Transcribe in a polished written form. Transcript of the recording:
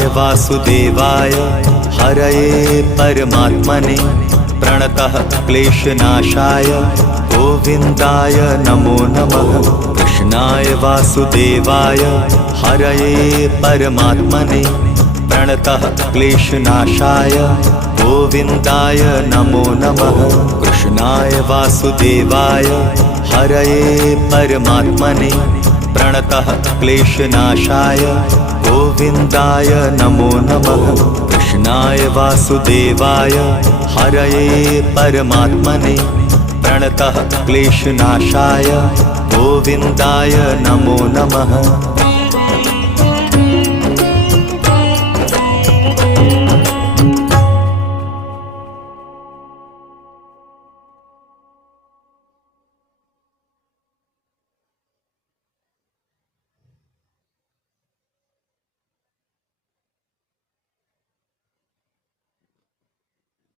कृष्णाय वासुदेवाय हरये परमात्मने प्रणतः क्लेशनाशाय गोविन्दाय नमो नमः। कृष्णाय वासुदेवाय हरये परमात्मने प्रणतः क्लेशनाशाय गोविन्दाय नमो नमः। कृष्णाय वासुदेवाय हरये परमात्मने प्रणतः क्लेशनाशाय गोविन्दाय नमो नमः। कृष्णाय वासुदेवाय हरये परमात्मने प्रणतः क्लेशनाशाय गोविन्दाय नमो नमः।